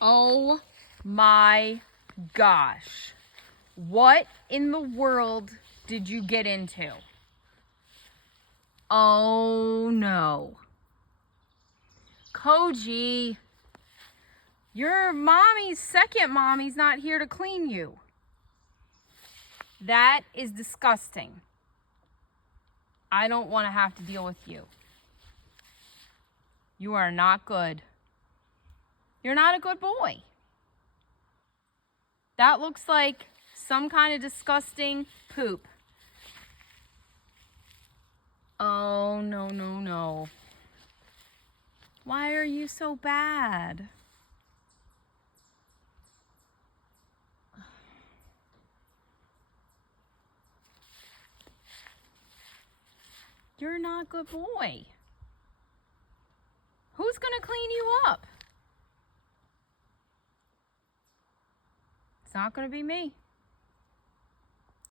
Oh my gosh. What in the world did you get into? Oh no. Koji, your second mommy's not here to clean you. That is disgusting. I don't want to have to deal with you. You are not good. You're not a good boy. That looks like some kind of disgusting poop. Oh, no, no, no. Why are you so bad? You're not a good boy. Who's gonna clean you up? It's not gonna be me.